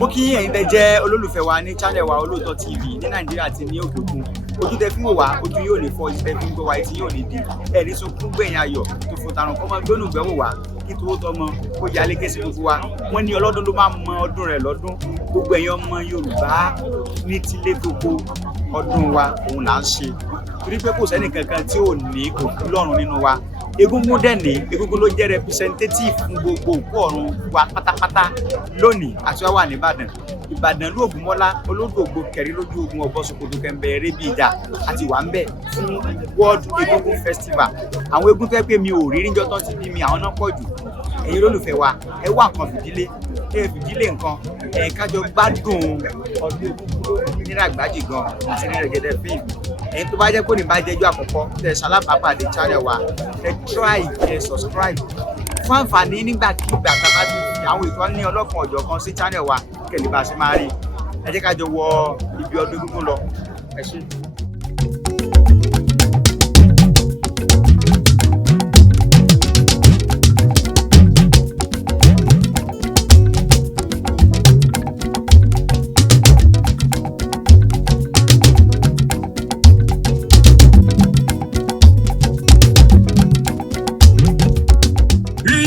Mo kí ẹ̀yin tẹ́ jẹ́ olólùfẹ́ wa ní channel wa Olooto TV ní Nàìjíríà àti ní òkè òkun. Ojú tẹ́ fi ń wò wá, ojú yóò ní fọ́, ìtẹ́ fi ń gbọ́ wá, etí yóò ní di. Ẹ̀rí sunkún gbẹ̀yìn ayọ̀ tó fò tàrùn kọ́ máa gbónú gbẹ́wò wá kí tó tọmọ kó ya lékè sí gbogbo wa. Wọ́n ní ọlọ́dún ló máa mọ ọdún rẹ̀ lọ́dún. Gbogbo ẹ̀yin ọmọ Yorùbá ní tilé gbogbo ọdún wa òun là ń ṣe. Torí pé kò sẹ́ni kankan tí ò ní òkú lọ́run nínú wa. Egungun dẹ̀ ní Egungun ló jẹ́ representative fún gbogbo òkú ọ̀run wa pátápátá lónìí àti wá wà ní Ìbàdàn ló Ògúnmọ́lá olódògbò kẹrin lójú ogun ọ̀bọ Sokoto kẹ̀mbẹ̀ eré bí ìjà àti wà ń bẹ̀ fún World Egungun Festival. Àwọn eégún tó yẹ pé mi ò rí níjọ́ tán ti bí mi àwọn náà pọ̀ jù. Ẹ̀yin olólùfẹ́ wa ẹ wá nǹkan fìdílé fìdílé nǹkan kájọ gbádùn ọdún Egungun ní Àgbájì gan àti ní Rẹ̀gẹ̀dẹ̀ fíìmù. Ẹ̀yin tó bá jẹ́ kó ní bá jẹ́jọ́ àkọ́kọ́ tẹ̀ ṣalábàápàdé channel wa ẹ try ẹ subscribe fún àǹfààní nígbàkigbà tá a bá ti fi àwọn ètò ní ọlọ́kan ọ̀jọ̀ kan sí channel wa kẹ̀lẹ́ bá a ṣe máa rí. Ẹ jẹ́ ká jọ wọ ibi ọdún Egungun lọ. Ẹ ṣé.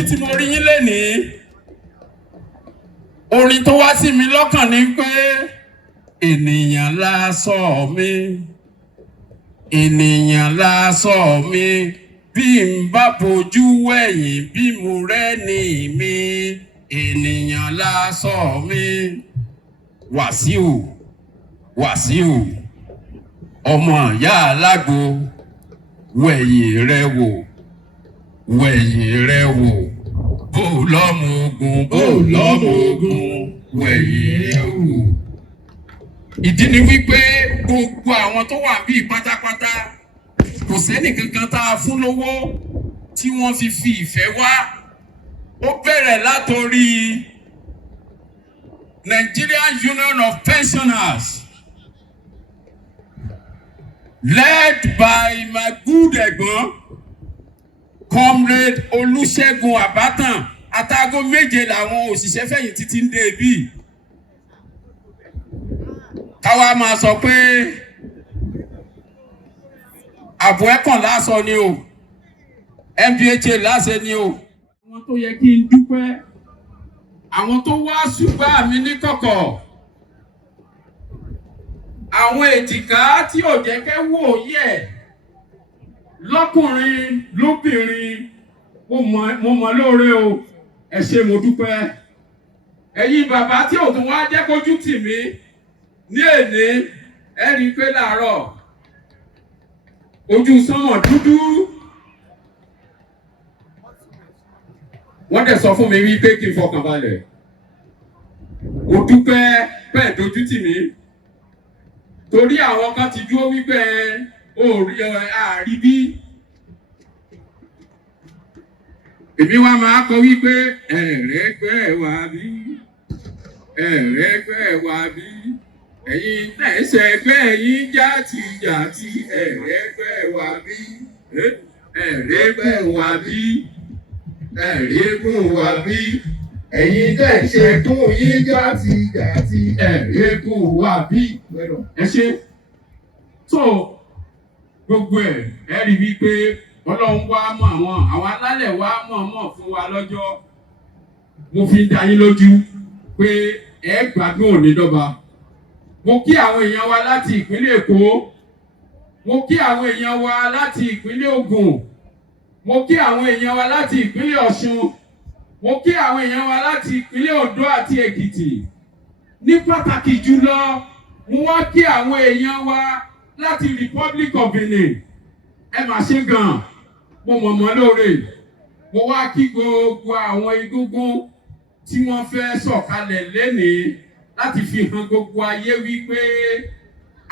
Tí mo rí yín lénìí, orin tó wá sí mi lọ́kàn ni pé ènìyàn lásọ mi, ènìyàn lásọ mi, bí n bá bojú wẹ̀yìn bí mo rẹ́ni mi, ènìyàn lásọ mi. Wàsíù, Wàsíù, ọmọ ìyá alágbo, wẹ̀yìn rẹ wò, wẹ̀yìn rẹ wò. Bó lọ́mọ ogun, bó lọ́mọ ogun, wẹ̀yìn rẹ wò. Ìdí ni wípé gbogbo àwọn tó wà bíi pátápátá kò sẹ́ni kankan tá a fún lówó tí wọ́n fi ìfẹ́ wá. Ó bẹ̀rẹ̀ látorí Nigerian Union of Pensioners led by my good ẹ̀gbọ́n Comrade Olúṣẹ́gun Àbátàn. Àtàgò méje làwọn òṣìṣẹ́ fẹ̀yìntì ti ń dé bí. Káwa máa sọ pé àbọ̀ ẹ̀kàn lásọ ni o, MDHA láṣẹ ni o. Àwọn tó yẹ kí n dúpẹ́, àwọn tó wá ṣùgbọ́n mi ní kọ̀kọ̀, àwọn èjìká tí ò jẹ́ kẹ́ wò yẹ̀. Lọ́kùnrin lóbìnrin mo mọ̀ lóore o, ẹ ṣé mo dúpẹ́. Ẹ̀yin bàbá tí ò tún wá jẹ́ kójú tì mí ní èní, ẹ rí i pé láàárọ̀ ojú sánmọ̀ dúdú. Wọ́n dẹ̀ sọ fún mi wípé kí n fọkàn balẹ̀. Mo dúpẹ́ bẹ́ẹ̀ dojú tì mí torí àwọn kan ti dúró wípé orí àárí bí. Èmi wá máa kọ wípé ẹ̀rẹ́gbẹ́ wa bí, ẹ̀rẹ́gbẹ́ wa bí, ẹ̀yin tẹ̀sẹ̀gbẹ́ yín jàtìjàtì, ẹ̀rẹ́gbẹ́ wa bí, ẹ̀rẹ́gbẹ́ wa bí, ẹ̀rẹ́gbẹ́ wa bí, ẹ̀yin tẹ̀sẹ̀gbẹ́ yín jàtìjàtì, ẹ̀rẹ́gbẹ́ wa bí. Ẹ ṣé. So gbogbo ẹ rí wípé Ọlọ́run wá mọ̀ àwọn alálẹ̀ wá mọ̀ fún wa lọ́jọ́. Mo fi dá yín lójú pé ẹ gbádùn òní dọ́ba. Mo kí àwọn èèyàn wa láti ìpínlẹ̀ Èkó, mo kí àwọn èèyàn wa láti ìpínlẹ̀ Ògùn, mo kí àwọn èèyàn wa láti ìpínlẹ̀ Ọ̀ṣun, mo kí àwọn èèyàn wa láti ìpínlẹ̀ Oǹdó àti Èkìtì. Ní pàtàkì jùlọ, mo wá kí àwọn èèyàn wa láti Republic of Benin. Ẹ mà ṣe gan, mo mọ̀ lóore. Mo wá kí gbogbo àwọn Egungun tí wọ́n fẹ́ sọ̀kalẹ̀ lénìí láti fi hàn gbogbo ayé wípé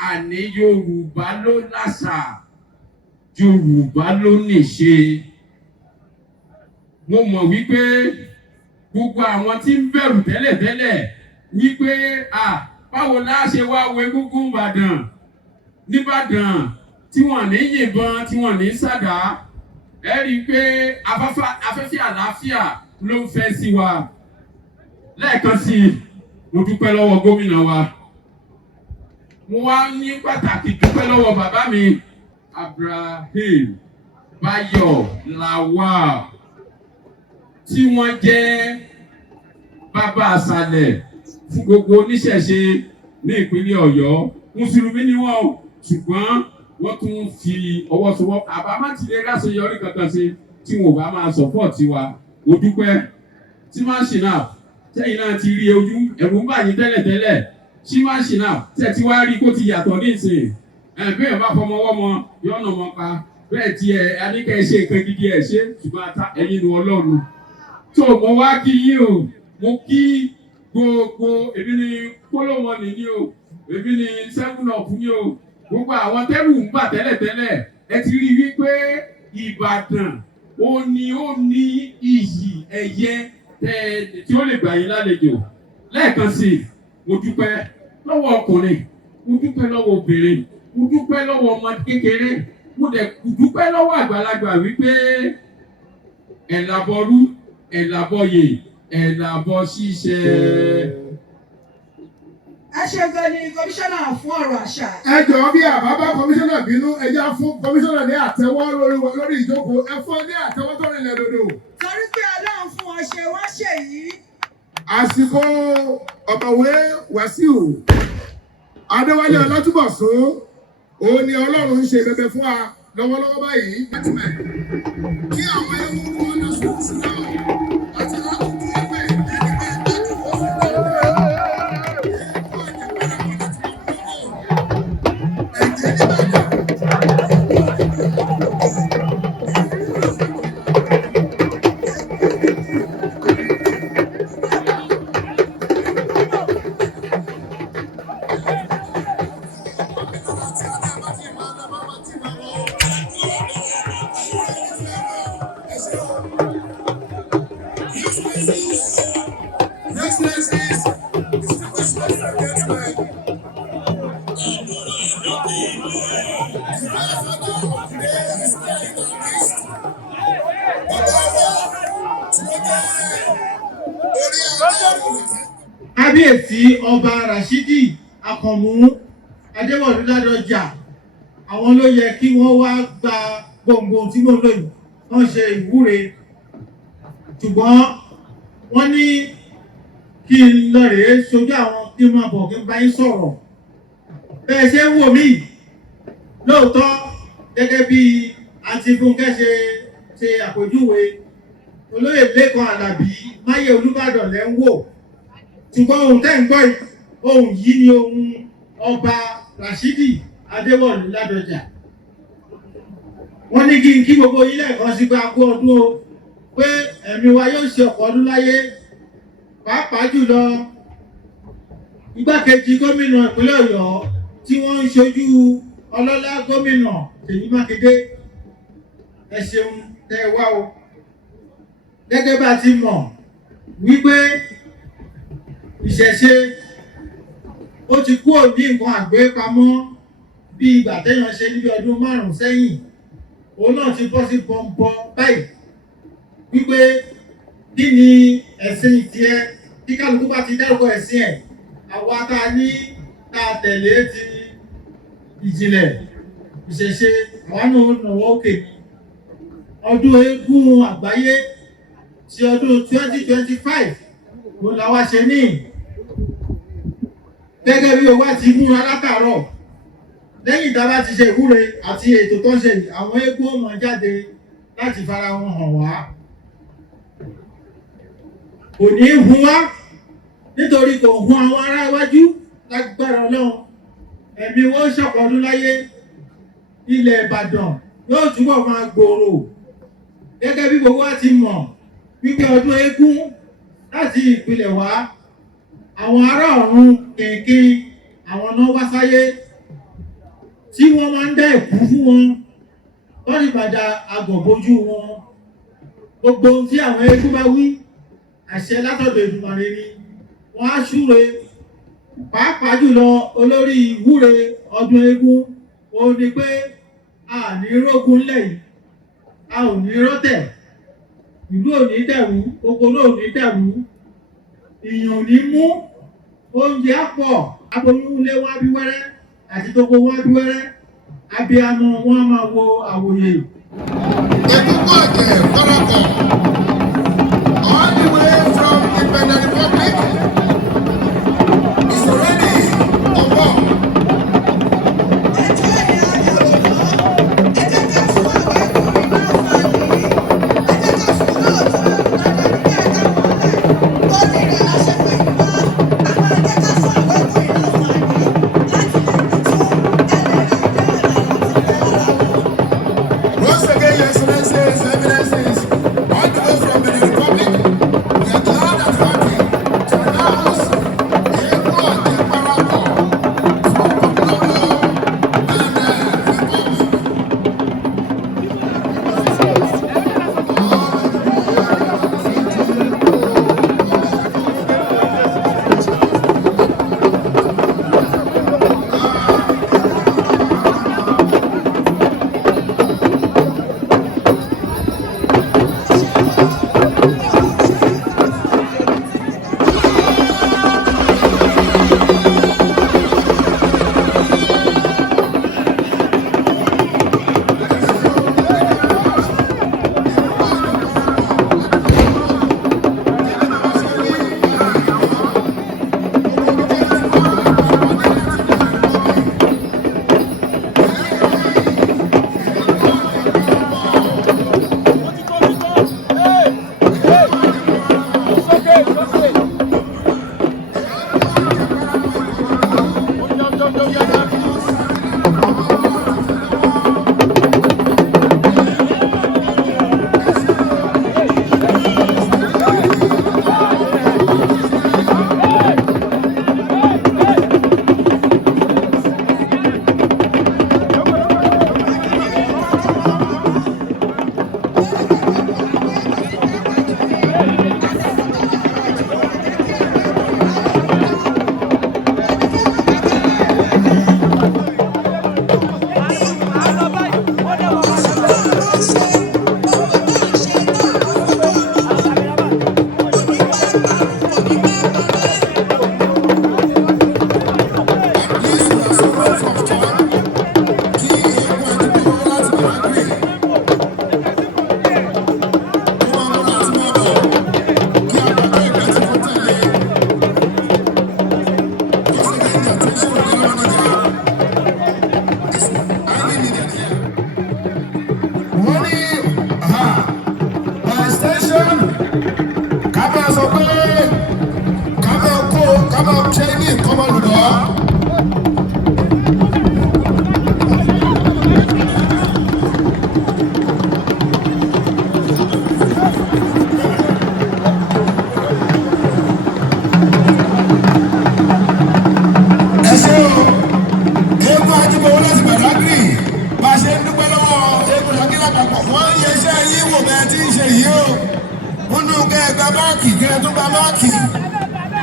àní Yorùbá ló láṣà, Yorùbá ló níṣe. Mo mọ̀ wípé gbogbo àwọn tí ń bẹ̀rù tẹ́lẹ̀tẹ́lẹ̀ wípé báwo la ṣe wá wo Egungun Ìbàdàn n'Íbàdàn tí wọ́n ní yìnbọn tí wọ́n ní sàdá, ẹ rí i pé afẹ́fẹ́ àlàáfíà ló ń fẹ́ sí wa. Lẹ́ẹ̀kan sí i mo dúpẹ́ lọ́wọ́ gómìnà wa. Mo wá ní pàtàkì dúpẹ́ lọ́wọ́ bàbá mi Abraham Báyọ̀ Lawal tí wọ́n jẹ́ bàbá àṣàlẹ̀ fún gbogbo oníṣẹ̀ṣe ní ìpínlẹ̀ Ọ̀yọ́. Mùsùlùmí ni wọ́n, ṣùgbọ́n wọ́n tún fi ọwọ́ sowọ́. Àbámá ti lè láṣeyọrí kankan ṣe tí wọn ò bá máa sọ̀pọ̀tì wa. Mo dúpẹ́ tí máa ṣe náà sẹ́yìn náà ti rí ojú ẹ̀rù ń bà yín tẹ́lẹ̀tẹ́lẹ̀ tí máa ṣe náà tẹ́ ti wá rí kó ti yàtọ̀ ní ìsìn. Bẹ́ẹ̀ bá fọmọ wọ́mọ yọ̀nà mọ́ pa bẹ́ẹ̀ tí aníkẹ́ ṣe nǹkan gidi ẹ̀ ṣe ṣùgbọ́n ẹ̀yin nu Ọlọ́run. Tó mo wá kí yín o, mo kí gbogbo èmi ni kólómọ nìyí o, èmi ni 7up ní o, gbogbo àwọn tẹ́rù ń bà tẹ́lẹ̀tẹ́lẹ̀ ẹ ti rí wípé Ìbàdàn ó ní iyì ẹ̀yẹ tí ó lè gbà yín lálejò. Lẹ́ẹ̀kan sí i, mo dúpẹ́ lọ́wọ́ ọkùnrin, mo dúpẹ́ lọ́wọ́ obìnrin, mo dúpẹ́ lọ́wọ́ ọmọ kékeré, mo dẹ̀ dúpẹ́ lọ́wọ́ àgbàlagbà wípé ẹ̀làbọ̀rú ẹ̀làbọ̀yè ẹ̀làbọ̀ ṣíṣe. Ẹ ṣe gan ni kọmíṣánná fún ọ̀rọ̀ àṣà. Ẹ jọ̀ọ́ bí àbábá kọmíṣánná bínú ẹ já fún kọmíṣánná ní àtẹ́wọ́ lórí ìjókòó ẹ fún ní àtẹ́wọ́ tó rìnlẹ̀ dòdò. Torí pé Ọlọ́run fún wọn ṣe wọ́n ṣèyí. Àsìkò ọ̀mọ̀wé Wàsíù Adéwálé Ọlátúbọ̀sún òun ni Ọlọ́run ń ṣe bẹbẹ fún wa lọ́wọ́lọ́wọ́ báyìí. Kí àwọn ẹ̀wọ̀n wọn lọ sùn sí náà àti láti kí ẹgbẹ́ Kábíyèsí ọba Rashidi Akànmú Adéwọ̀lú Ládọjà, àwọn ló yẹ kí wọ́n wá gba gbòǹgbò tí mo lò yìí, wọ́n ṣe ìwúre. Ṣùgbọ́n wọ́n ní kí n lọ rèé sojú àwọn kí n máa bọ̀ kí n bá yín sọ̀rọ̀. Bẹ́ẹ̀ ṣe ń wò mí lóòótọ́ gẹ́gẹ́ bí àǹtí Fúnkẹ́ ṣe àpèjúwe olóyè Lékan Àlàbí Máyé Olúbàdàn lẹ́ ń wò. Ṣùgbọ́n ohun tẹ́ ń gbọ́ yìí, ohun yìí ni ohun ọba Rashidi Adéwọ̀lú Ládọjà. Wọ́n ní kí gbogbo yín lẹ́ẹ̀kan sí pé a kú ọdún o, pé ẹ̀mí wa yóò ṣe ọ̀pọ̀ ọdún láyé, pàápàá jùlọ igbákejì gómìnà ìpínlẹ̀ Ọ̀yọ́ tí wọ́n ń ṣojú ọlọ́lá gómìnà Ṣèyí Mákindé. Ẹ ṣeun tẹ́ ẹ wá o. Gẹ́gẹ́ bá ti mọ̀ wípé ìṣẹ̀ṣe ó ti kúrò ní nǹkan àgbépamọ́ bí ìgbà téèyàn ṣe níbi ọdún 5 sẹ́yìn. Òun náà ti bọ́ sí bọ́ńbọ́ báyìí wípé kí ni ẹ̀sìn tiẹ̀, kí kálukú bá ti dárúkọ ẹ̀sìn ẹ̀, àwa tá a ní tá a tẹ̀lé ti ìjìnlẹ̀ ìṣẹ̀ṣe àwa náà nàwọ́ òkè ni. Ọdún eégún àgbáyé ti ọdún 2025 ló la wá ṣe ní gẹ́gẹ́ bí owó àti múra látàárọ̀. Lẹ́yìn tá a bá ti ṣe ìwúre àti ètò tó ń ṣe àwọn eégún ọmọ jáde láti fara wọn hàn wá. Kò ní í hun wá nítorí kò hun àwọn ará iwájú lágbára Ọlọ́run. Ẹ̀mí wọn ṣọ̀pọ̀ ọdún láyé. Ilẹ̀ Ìbàdàn yóò túbọ̀ máa gbòòrò gẹ́gẹ́ bí gbogbo wa ti mọ̀ wípé ọdún eégún láti ìpìlẹ̀ wá àwọn ará ọ̀run kẹ̀kẹ́ àwọn náà wá sáyé tí wọ́n máa ń dá ẹ̀kú fún wọn wọ́n sì padà àgọ̀bójú wọn. Gbogbo ohun tí àwọn eégún bá wí àṣẹ látọ̀dọ̀ Èdùmàrè ni wọ́n á súre. Pàápàá jùlọ olórí ìwúre ọdún eégún ó ní pé a ní rógun ńlẹ̀ yìí, a ò ní rọ́tẹ̀, ìlú ò ní dẹ̀rú, oko náà ò ní dẹ̀rú, ìyàn ò ní mú oúnjẹ á pọ̀, aboyún ilé wọn á bí wẹ́rẹ́ àti gbogbo wọn á bí wẹ́rẹ́, abiyamọ wọn á máa wo àwòyè. Egungun ọ̀jẹ̀ kọ́lọ́kọ̀ all the way from the Benin Republic is already on board. Once again, Your Excellencies, Eminences, all the way from Benin Republic, we are glad and happy to announce Egungun Parada from Olooto and Republic.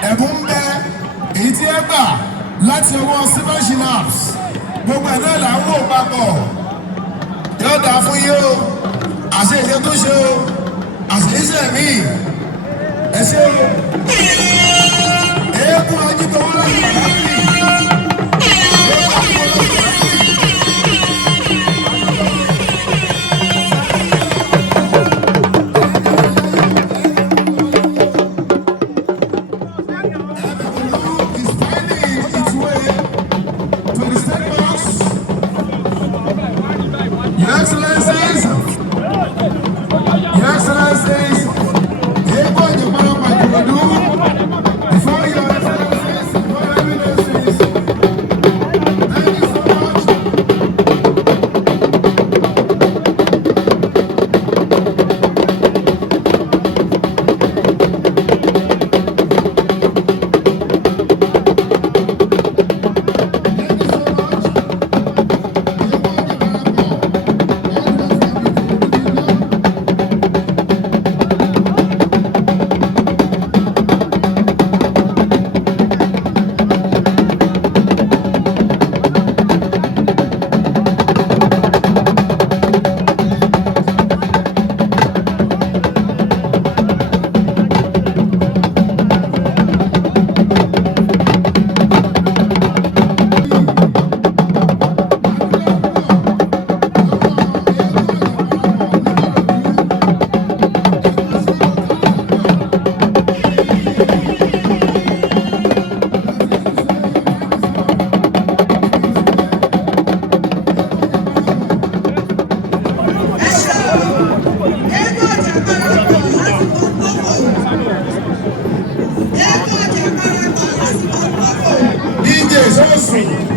Ẹ̀bùn ń bẹ èyí tí ẹ gbà láti ọwọ́ civil shinabs gbogbo ẹ̀ náà là ń wò papọ̀ yóò dà fún yín o àṣẹ ìṣe tó ṣe o àṣẹ ìṣe mi ẹ ṣe o eégún ajíkọ̀wé láti pàtàkì. Before your sùn.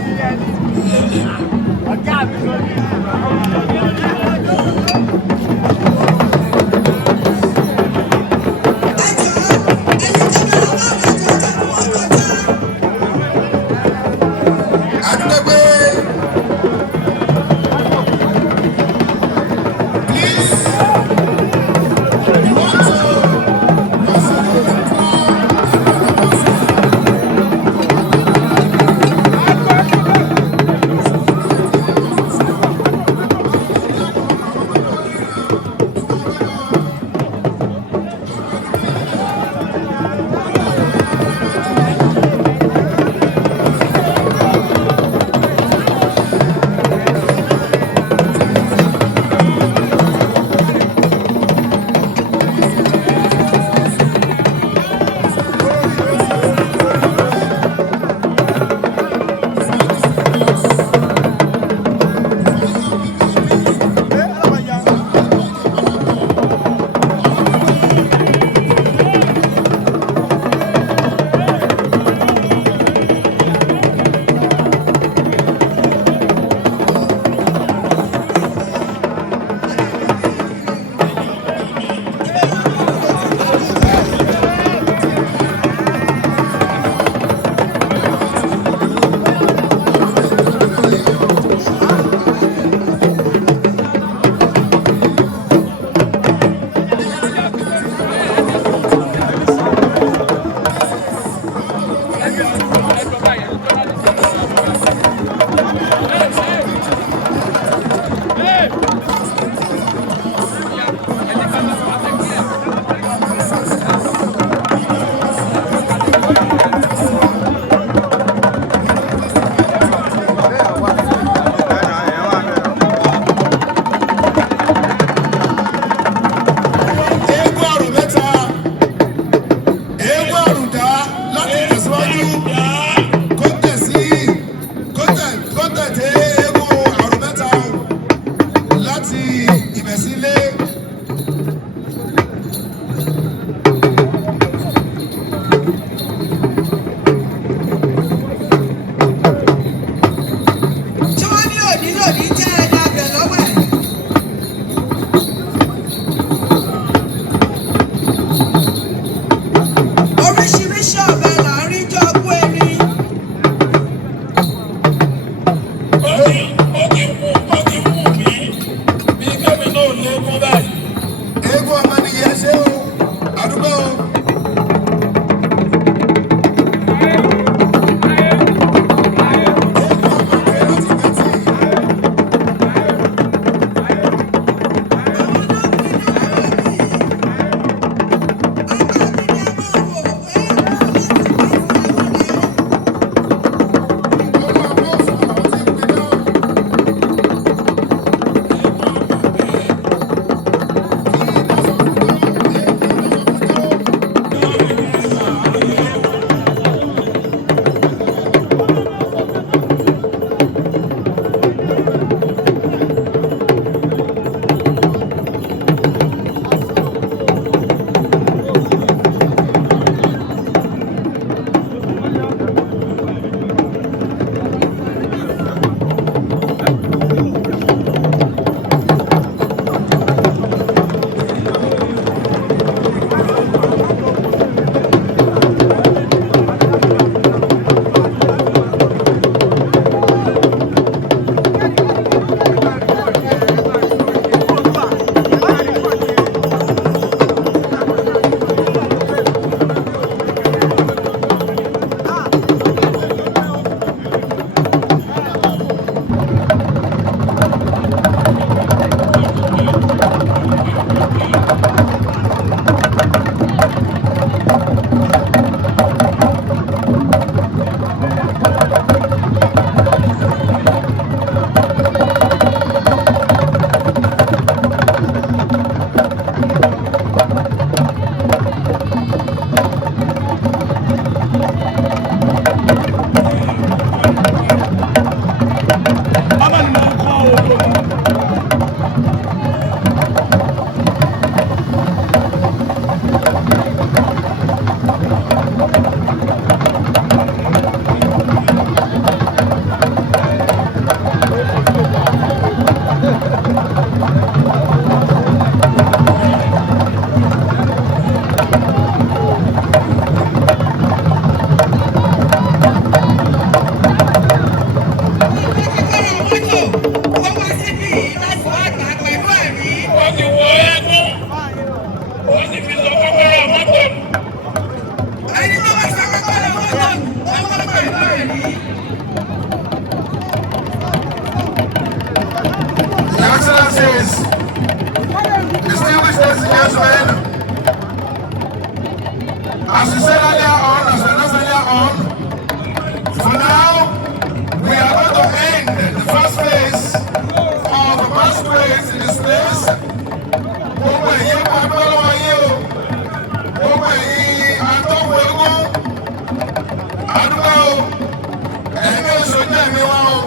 ẹgbẹ́ òṣèlú ẹ̀mí wọn o.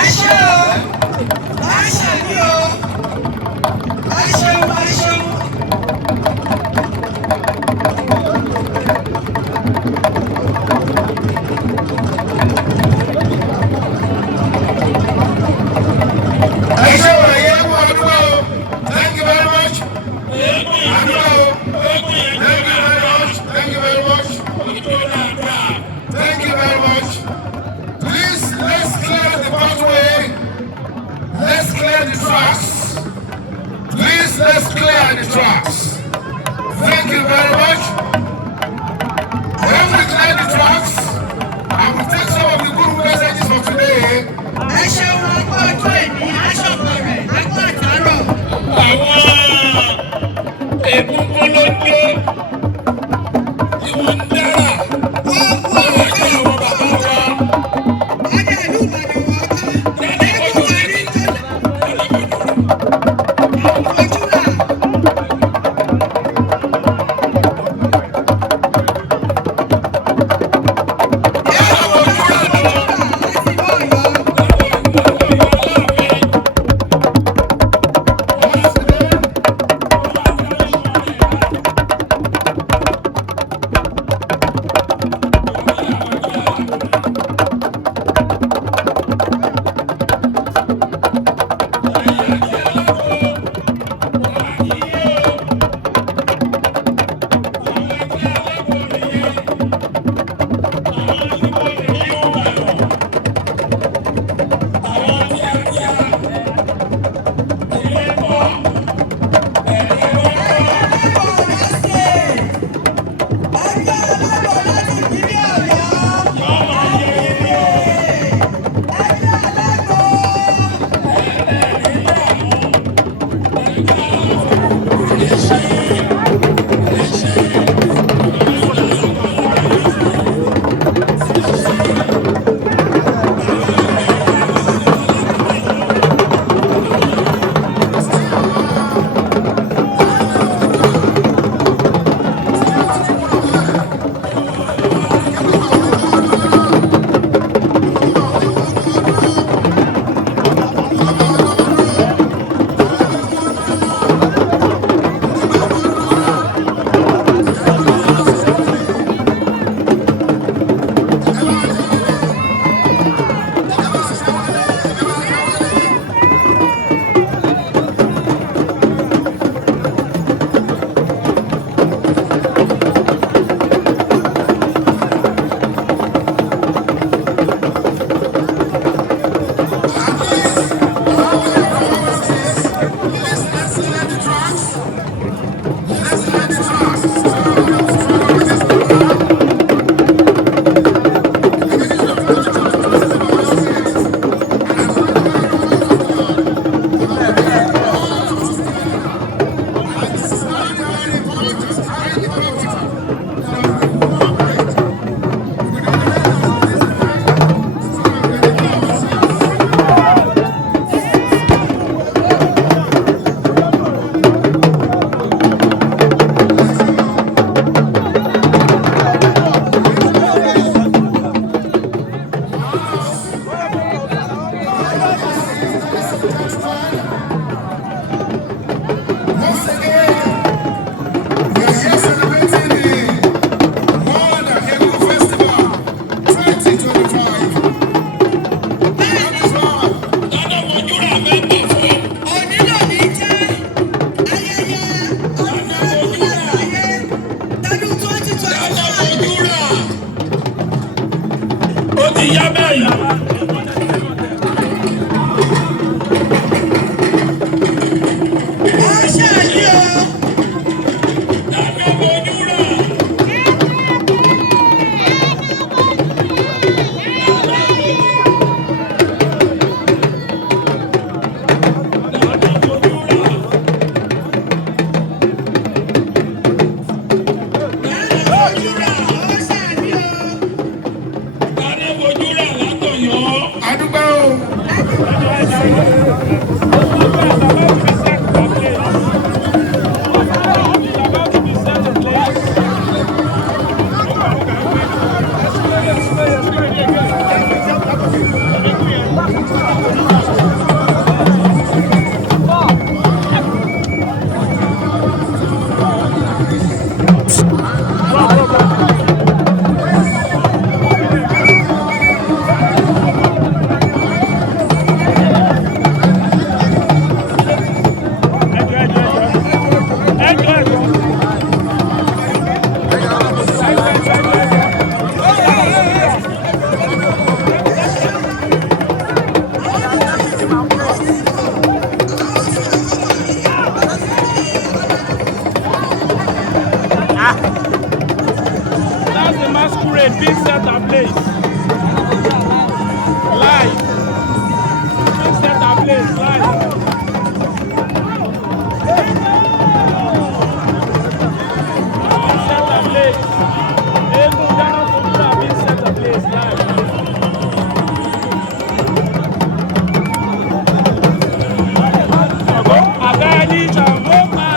ẹ ṣé o ẹ ṣe mí o ẹ ṣeun ẹ ṣeun. ẹ ṣé o ẹ̀yẹ kú ọdún o. Thank you very much. Àdúrà o. Thank you very much. Thank you very much. Thank you very much. Please, let's clear the pathway. Let's clear the tracks. Please, let's clear the tracks. Thank you very much. When we clear the tracks, I will take some of the good messages for today. ẹ ṣeun ọkọ ọjọ́ ìní aṣọ́kọ rẹ̀ lápá àtàrọ̀. Àwọn egungun ló dé tí wọ́n ń dára. wọ́n kú Wọ́n jẹ́ àwọn bàbá wa. ọjà ìlú Ìbàdàn wọ́n ká ẹ̀kọ́ wa ní tẹ́lẹ̀ ojúlà. That's the masquerade being set ablaze. Live. Being set ablaze live. Being set ablaze. Egungun Parada being set ablaze live. Agadi Chamboma.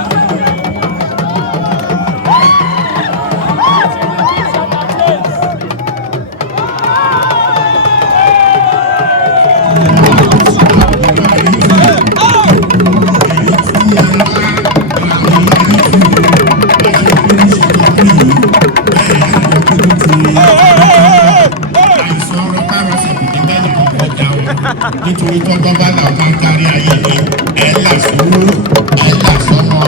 Nítorí tọ́jọ́ bá là máa ń kárí ayé ni ẹ̀ là sówó ẹ̀ là sọ́mọ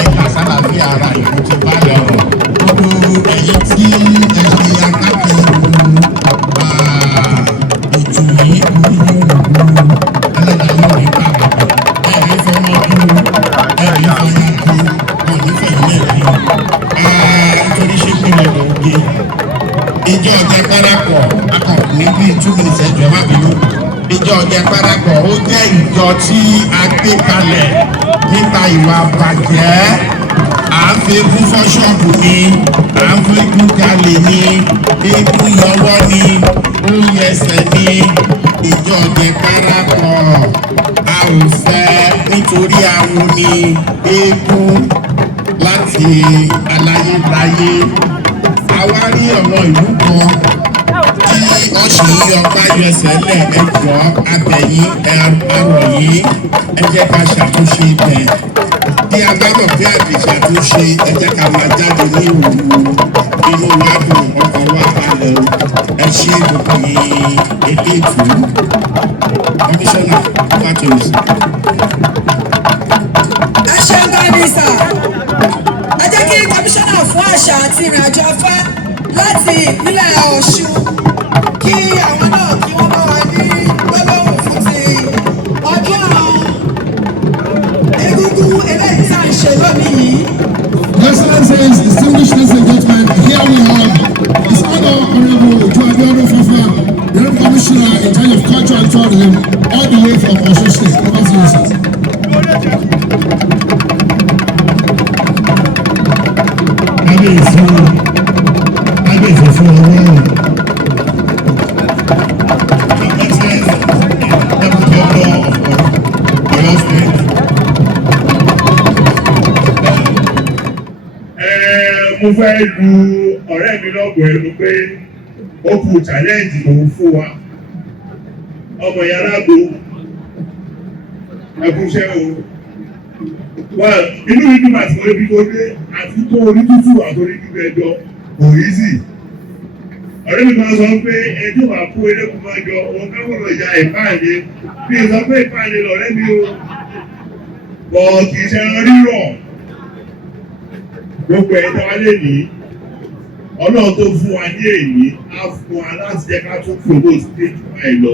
ẹ̀ là sálàfíà ara ìlú ti bá lọ́rọ̀ gbogbo ẹ̀yìn tí ẹ ṣe akápẹ́ ètò yìí nínú ẹlẹ́dàá yóò rí pàápàá ẹ̀rí fọmọ dúró ẹ̀rí fọmọ dúró ọ̀ní fẹ̀yìn ẹ̀rí nítorí ṣé pé mo lò ó gbé ìjọ ọ̀jẹ̀ parapọ̀ akọ̀kùnrin bíi 2 minutes ẹ̀jọ̀ má bínú. Ìjọ ọ̀jẹ̀ parapọ̀ ó jẹ́ ìjọ tí a gbé kalẹ̀ nípa ìwà bàjẹ́ à ń fi eégún fọ́ ṣọ́ọ̀bù ni à ń fi eégún jalè ni eégún yọwọ́ ni ó yẹsẹ̀ ni ìjọ ọ̀jẹ̀ parapọ̀ a ò fẹ́ nítorí àwọn ni eégún láti aláyébáyé àwa rí ọ̀nà ìlú kan tí ọ̀sìn yí ọgbà yẹsẹ̀ lẹ̀ ẹ̀jọ̀ abẹ̀yìn àròyìn ẹ jẹ́ ká ṣàtúnṣe ibẹ̀ bí a bá mọ̀ pé àdìsí àtúnṣe ẹ jẹ́ ká máa jáde ní òru inú wa dùn ọkọ̀ wa balẹ̀ ẹ ṣe gbogbo èdè ètò kọmíṣánná fàtòsí. ẹ ṣe ń bá mi sà ẹ jẹ́ kí kọmíṣánná fún àṣà àti ìrìnàjò afẹ́ láti ìpínlẹ̀ Ọ̀ṣun kí àwọn náà kí wọ́n bá wa ní gbólóhùn fún ti ọdún Egungun eléyìí tá à ń ṣe lónìí yìí. Excellencies, distinguished ladies and gentlemen, here we have His Honor Honorable Odun Egungun, the Head Commissioner in charge of Culture and Tourism, all the way from Osun State. Over to you, sir. Kábíyèsí fún ọwọ́ mo fẹ́ lu ọ̀rẹ́ mi lọ́gbọ̀ọ́ ẹnu pé ó kù challenge lòun fún wa ọmọ yàrá gbo ẹkúnṣẹ́ o wà inú ìdúró àti orí tó dé àti tó orí tútù àtòrí gbígbẹ jọ kò easy ọ̀rẹ́ mi máa sọ pé ẹjọ́ wà kú erékùn máa jọ òun kábọ̀lọ̀ ìjà ìpáàdé bí ẹ sọ pé ìpáàdé lọ̀rẹ́ mi o bọ̀ kì í ṣe rírọ̀ gbogbo ẹ̀dá wa lè ní ọlọ́run tó fún wa ní èyí á fún wa láti jẹ́ ká tún promote stage báyìí lọ.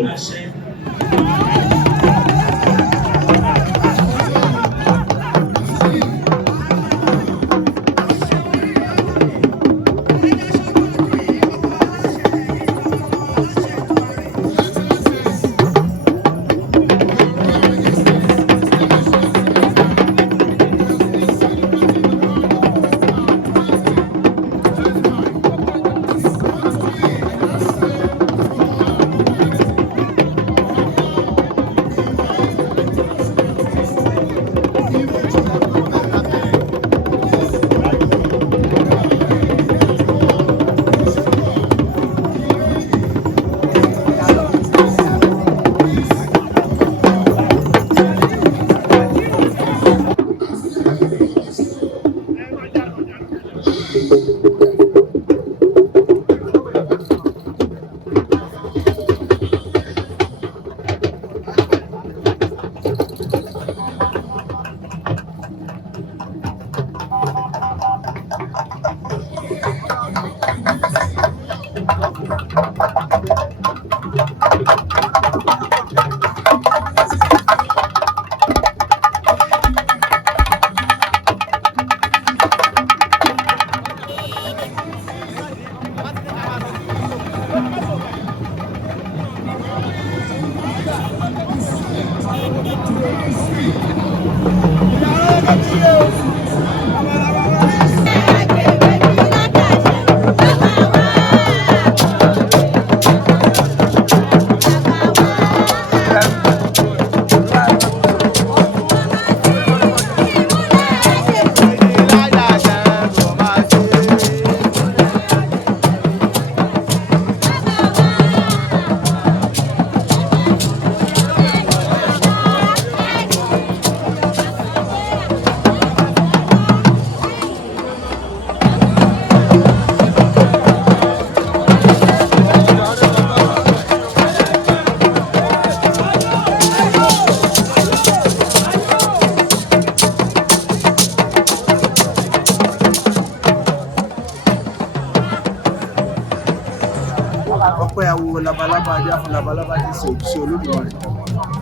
ọpẹ́ awo labalábá adé fún labalábá tí ṣe òjíṣẹ́ Olódùmarè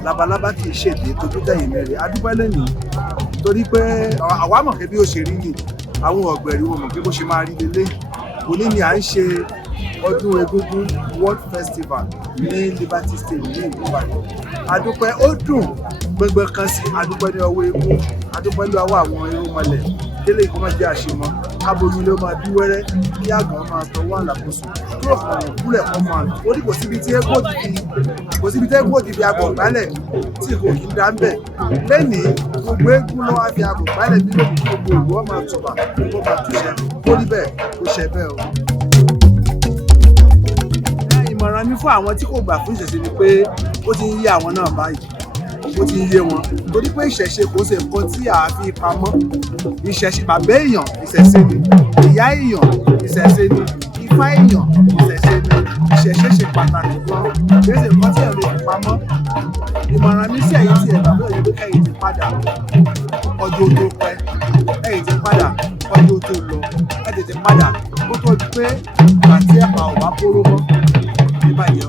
labalábá kì í ṣèdè tójú tẹ̀yìn mẹ́rin adúpẹ́ lẹ́nìí torí pé àwa mọ̀ pé bí ó ṣe rí ni àwọn ọ̀gbẹ̀rì wọn mọ̀ pé bó ṣe máa rí lélẹ́yìí òní ni à ń ṣe ọdún Egungun World Festival ní Liberty State ní Ìbàdàn adúpẹ́ ó dùn gbẹgbẹ kan sí adúpẹ́ ní ọwọ́ eégún adúpẹ́ ní ọwọ́ àwọn irúnmọlẹ̀ délé ìkọ́mọ̀ jẹ́ àṣemọ́ káboyún ló máa bí wẹ́rẹ́ kí àgbọ̀n máa tọwọ́ àlàkóso kí ọ̀pọ̀ kúlẹ̀ kọ́ máa lò ó ní kò síbi tí eégún òdì fi àgbọ̀n gbálẹ̀ tí kò kí ń dá ń bẹ̀ lẹ́nìí gbogbo eégún lọ́wọ́ fi àgbọ̀n gbálẹ̀ nílò gbogbo ìlú ọmọ àtùbà ó máa túṣẹ́ ó rí bẹ́ẹ̀ ó ṣẹ bẹ́ẹ̀ o. Ìmọ̀ràn mi fún àwọn tí kò gbà fún ìṣẹ̀ṣe ni pé ó ti ń yé àwọn náà báyìí ó ti ń yé wọn torí pé ìṣẹ̀ṣe kò ṣe nǹkan tí a fi pamọ́ ìṣẹ̀ṣe bàbá èèyàn ìṣẹ̀ṣe ni ìyá èèyàn ìṣẹ̀ṣe ni ifá èèyàn ìṣẹ̀ṣe ni ìṣẹ̀ṣe ṣe pàtàkì gan kì í ṣe nǹkan tí ẹ̀ lè fi pamọ́. Ìmọ̀ràn mi sí ẹ̀yin tí ẹ̀ bàbá òye pé ẹ̀yin ti padà ọjọ́ tó pẹ́ ẹ̀yin ti padà ọjọ́ tó lọ ẹ̀ tètè padà kó tó di pé àti ẹ̀pà ò bá kóró mọ́ ìbàjẹ́